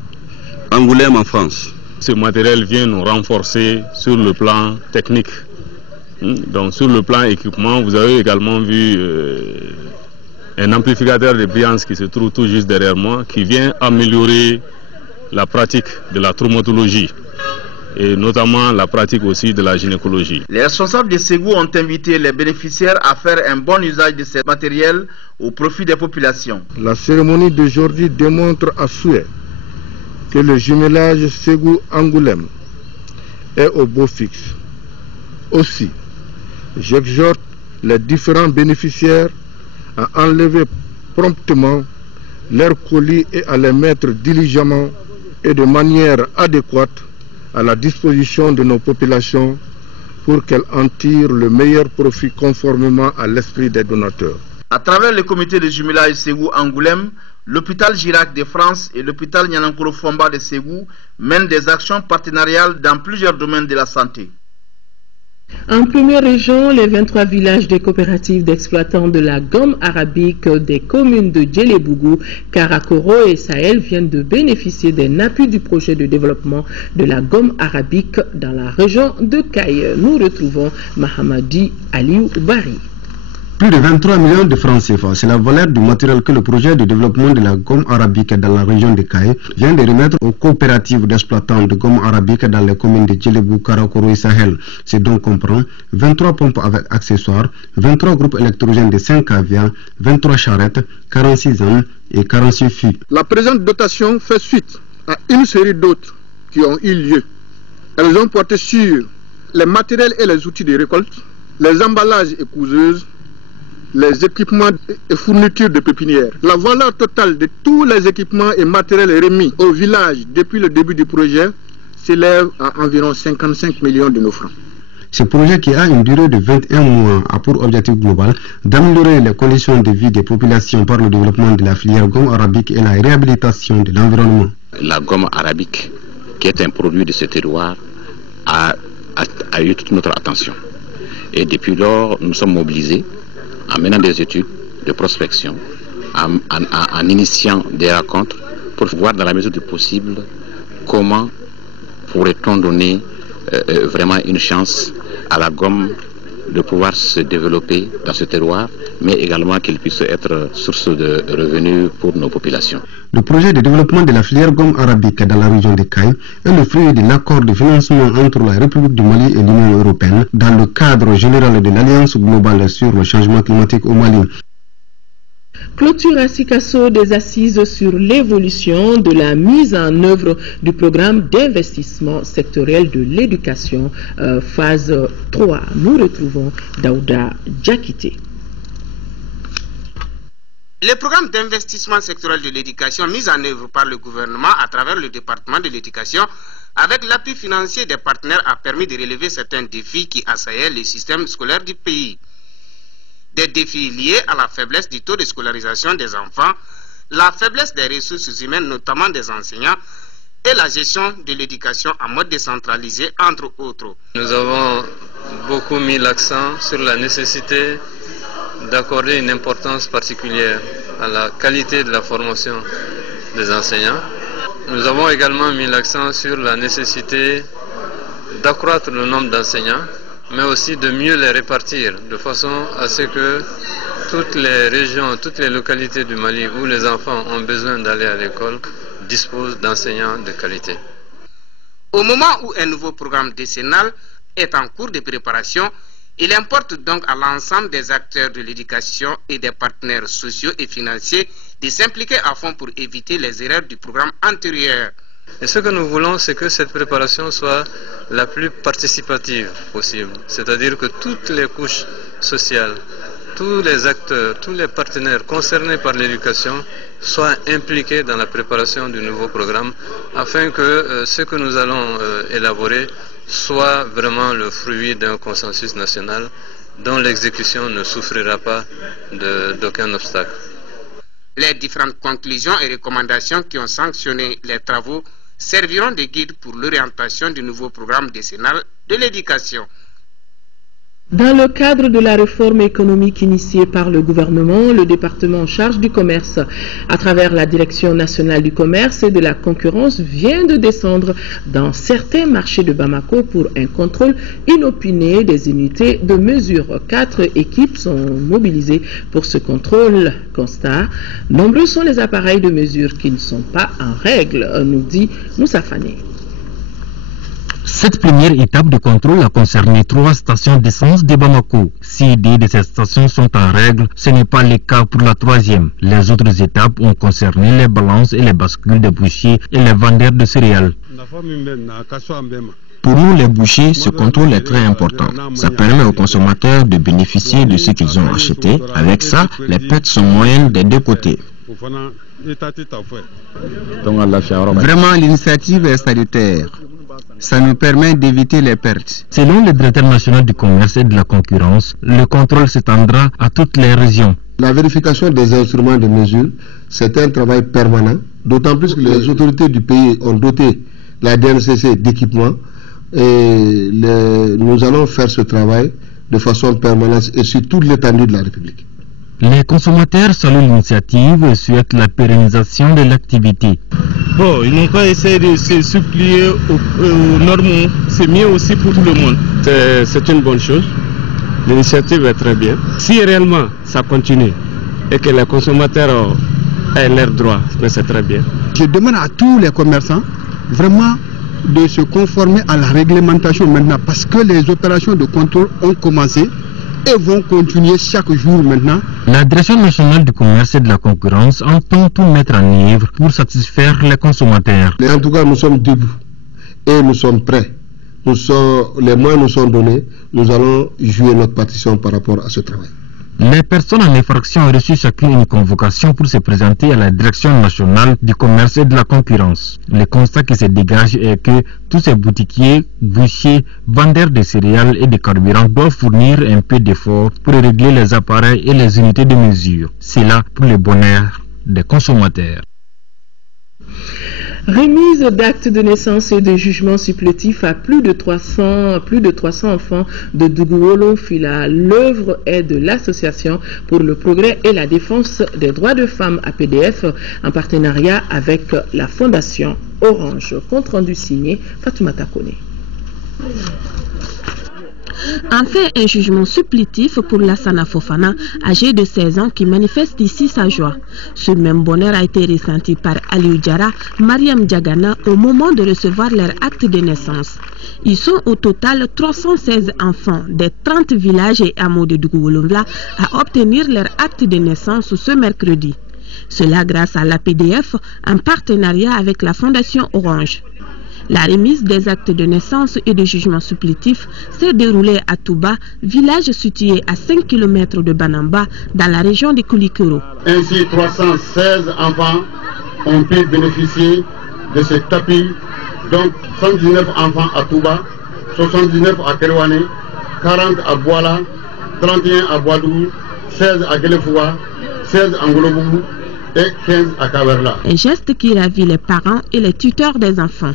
Angoulême en France. Ce matériel vient nous renforcer sur le plan technique. Donc sur le plan équipement, vous avez également vu un amplificateur de brillance qui se trouve tout juste derrière moi, qui vient améliorer la pratique de la traumatologie et notamment la pratique aussi de la gynécologie. Les responsables de Ségou ont invité les bénéficiaires à faire un bon usage de ces matériels au profit des populations. La cérémonie d'aujourd'hui démontre à souhait que le jumelage Ségou-Angoulême est au beau fixe. Aussi, j'exhorte les différents bénéficiaires à enlever promptement leurs colis et à les mettre diligemment et de manière adéquate à la disposition de nos populations pour qu'elles en tirent le meilleur profit conformément à l'esprit des donateurs. À travers le comité de jumelage Ségou-Angoulême, l'hôpital Girac de France et l'hôpital Nianankoro Fomba de Ségou mènent des actions partenariales dans plusieurs domaines de la santé. En première région, les 23 villages des coopératives d'exploitants de la gomme arabique des communes de Djelebougou, Karakoro et Sahel viennent de bénéficier d'un appui du projet de développement de la gomme arabique dans la région de Kaye. Nous retrouvons Mahamadi Aliou Bari. Plus de 23 millions de francs CFA, c'est la valeur du matériel que le projet de développement de la gomme arabique dans la région de Kaye vient de remettre aux coopératives d'exploitants de gomme arabique dans les communes de Djelebougou, Karakoro et Sahel. C'est donc comprend 23 pompes avec accessoires, 23 groupes électrogènes de 5 caviars, 23 charrettes, 46 ânes et 46 fûts. La présente dotation fait suite à une série d'autres qui ont eu lieu. Elles ont porté sur les matériels et les outils de récolte, les emballages et couseuses, les équipements et fournitures de pépinière. La valeur totale de tous les équipements et matériels remis au village depuis le début du projet s'élève à environ 55 millions de nos francs. Ce projet qui a une durée de 21 mois a pour objectif global d'améliorer les conditions de vie des populations par le développement de la filière gomme arabique et la réhabilitation de l'environnement. La gomme arabique, qui est un produit de ce terroir, a eu toute notre attention. Et depuis lors, nous sommes mobilisés en menant des études de prospection, en initiant des rencontres pour voir dans la mesure du possible comment pourrait-on donner vraiment une chance à la gomme de pouvoir se développer dans ce terroir, mais également qu'il puisse être source de revenus pour nos populations. Le projet de développement de la filière gomme arabique dans la région de Kaye est le fruit de l'accord de financement entre la République du Mali et l'Union européenne dans le cadre général de l'Alliance globale sur le changement climatique au Mali. Clôture à Sikasso des assises sur l'évolution de la mise en œuvre du programme d'investissement sectoriel de l'éducation, phase 3. Nous retrouvons Daouda Djakité. Le programme d'investissement sectoriel de l'éducation mis en œuvre par le gouvernement à travers le département de l'éducation avec l'appui financier des partenaires a permis de relever certains défis qui assaillaient le système scolaire du pays. Des défis liés à la faiblesse du taux de scolarisation des enfants, la faiblesse des ressources humaines, notamment des enseignants, et la gestion de l'éducation en mode décentralisé, entre autres. Nous avons beaucoup mis l'accent sur la nécessité d'accorder une importance particulière à la qualité de la formation des enseignants. Nous avons également mis l'accent sur la nécessité d'accroître le nombre d'enseignants, mais aussi de mieux les répartir, de façon à ce que toutes les régions, toutes les localités du Mali où les enfants ont besoin d'aller à l'école disposent d'enseignants de qualité. Au moment où un nouveau programme décennal est en cours de préparation, il importe donc à l'ensemble des acteurs de l'éducation et des partenaires sociaux et financiers de s'impliquer à fond pour éviter les erreurs du programme antérieur. Et ce que nous voulons, c'est que cette préparation soit la plus participative possible. C'est-à-dire que toutes les couches sociales, tous les acteurs, tous les partenaires concernés par l'éducation soient impliqués dans la préparation du nouveau programme afin que ce que nous allons élaborer soit vraiment le fruit d'un consensus national dont l'exécution ne souffrira pas d'aucun obstacle. Les différentes conclusions et recommandations qui ont sanctionné les travaux serviront de guide pour l'orientation du nouveau programme décennal de l'éducation. Dans le cadre de la réforme économique initiée par le gouvernement, le département en charge du commerce, à travers la Direction nationale du commerce et de la concurrence, vient de descendre dans certains marchés de Bamako pour un contrôle inopiné des unités de mesure. 4 équipes sont mobilisées pour ce contrôle. Constat, nombreux sont les appareils de mesure qui ne sont pas en règle, nous dit Moussa Fane. Cette première étape de contrôle a concerné 3 stations d'essence de Bamako. 6 de ces stations sont en règle, ce n'est pas le cas pour la 3e. Les autres étapes ont concerné les balances et les bascules des bouchers et les vendeurs de céréales. Pour nous, les bouchers, ce contrôle est très important. Ça permet aux consommateurs de bénéficier de ce qu'ils ont acheté. Avec ça, les pertes sont moyennes des deux côtés. Vraiment, l'initiative est salutaire. Ça nous permet d'éviter les pertes. Selon le directeur national du commerce et de la concurrence, le contrôle s'étendra à toutes les régions. La vérification des instruments de mesure, c'est un travail permanent, d'autant plus que les autorités du pays ont doté la DNCC d'équipements et nous allons faire ce travail de façon permanente et sur toute l'étendue de la République. Les consommateurs saluent l'initiative et souhaitent la pérennisation de l'activité. Bon, ils n'ont pas essayé de se supplier aux normes, c'est mieux aussi pour tout le monde. C'est une bonne chose, l'initiative est très bien. Si réellement ça continue et que les consommateurs aient leurs droits, c'est très bien. Je demande à tous les commerçants vraiment de se conformer à la réglementation maintenant parce que les opérations de contrôle ont commencé et vont continuer chaque jour maintenant. La Direction nationale du commerce et de la concurrence entend tout mettre en œuvre pour satisfaire les consommateurs. En tout cas, nous sommes debout et nous sommes prêts. Les moyens nous sont donnés. Nous allons jouer notre partition par rapport à ce travail. Les personnes en infraction ont reçu chacune une convocation pour se présenter à la Direction nationale du commerce et de la concurrence. Le constat qui se dégage est que tous ces boutiquiers, bouchers, vendeurs de céréales et de carburant doivent fournir un peu d'effort pour régler les appareils et les unités de mesure. C'est là pour le bonheur des consommateurs. Remise d'actes de naissance et de jugement supplétifs à plus de 300 enfants de Dougou-Wolon-Fila. L'œuvre est de l'Association pour le progrès et la défense des droits de femmes APDF en partenariat avec la Fondation Orange. Compte rendu signé Fatoumata Kone. Enfin, un jugement supplétif pour Lassana Fofana, âgé de 16 ans, qui manifeste ici sa joie. Ce même bonheur a été ressenti par Aliou Diara, Mariam Diagana au moment de recevoir leur acte de naissance. Ils sont au total 316 enfants des 30 villages et hameaux de Dougou-Wolonfila à obtenir leur acte de naissance ce mercredi. Cela grâce à l'APDF en partenariat avec la Fondation Orange. La remise des actes de naissance et de jugement supplétif s'est déroulée à Touba, village situé à 5 km de Banamba, dans la région de Koulikoro. Ainsi, 316 enfants ont pu bénéficier de ce tapis, donc 119 enfants à Touba, 79 à Kerouane, 40 à Boala, 31 à Boadou, 16 à Guelefoua, 16 à Ngolobougou et 15 à Kaverla. Un geste qui ravit les parents et les tuteurs des enfants.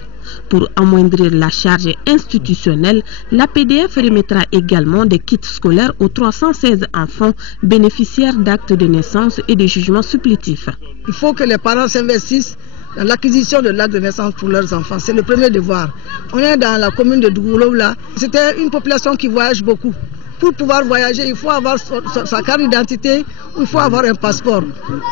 Pour amoindrir la charge institutionnelle, l'APDF remettra également des kits scolaires aux 316 enfants bénéficiaires d'actes de naissance et de jugements supplétifs. Il faut que les parents s'investissent dans l'acquisition de l'acte de naissance pour leurs enfants. C'est le premier devoir. On est dans la commune de Dougou-Wolonfila. C'était une population qui voyage beaucoup. Pour pouvoir voyager, il faut avoir sa carte d'identité, il faut avoir un passeport.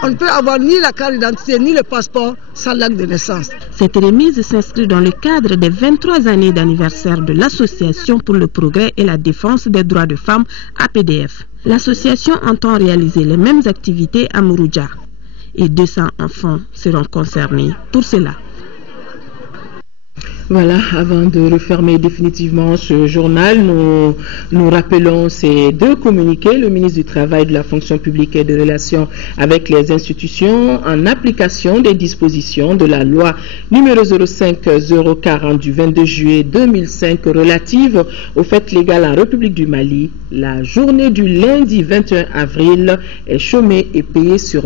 On ne peut avoir ni la carte d'identité ni le passeport sans l'acte de naissance. Cette remise s'inscrit dans le cadre des 23 années d'anniversaire de l'Association pour le progrès et la défense des droits de femmes APDF. L'association entend réaliser les mêmes activités à Mouroudja et 200 enfants seront concernés pour cela. Voilà, avant de refermer définitivement ce journal, nous rappelons ces deux communiqués. Le ministre du Travail, de la Fonction publique et des Relations avec les institutions, en application des dispositions de la loi numéro 05-040 du 22 juillet 2005 relative aux fêtes légales en République du Mali, la journée du lundi 21 avril est chômée et payée sur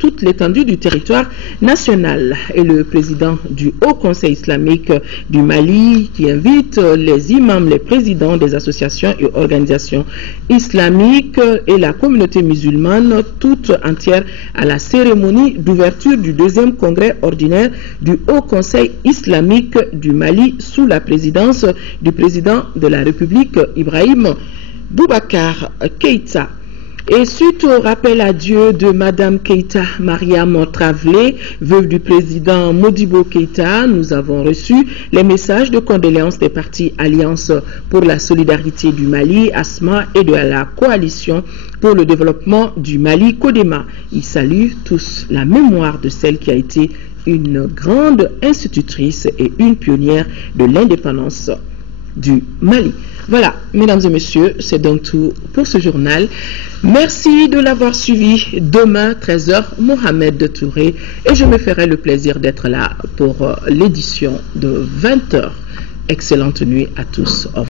toute l'étendue du territoire national. Et le président du Haut Conseil islamique du Mali, qui invite les imams, les présidents des associations et organisations islamiques et la communauté musulmane toute entière à la cérémonie d'ouverture du deuxième congrès ordinaire du Haut Conseil islamique du Mali sous la présidence du président de la République, Ibrahim Boubacar Keïta. Et suite au rappel à Dieu de Madame Keïta Mariam Travelé, veuve du président Modibo Keïta, nous avons reçu les messages de condoléances des partis Alliance pour la solidarité du Mali, ASMA, et de la coalition pour le développement du Mali, CODEMA. Ils saluent tous la mémoire de celle qui a été une grande institutrice et une pionnière de l'indépendance du Mali. Voilà, mesdames et messieurs, c'est donc tout pour ce journal. Merci de l'avoir suivi. Demain, 13h, Mohamed Touré. Et je me ferai le plaisir d'être là pour l'édition de 20h. Excellente nuit à tous. Au revoir.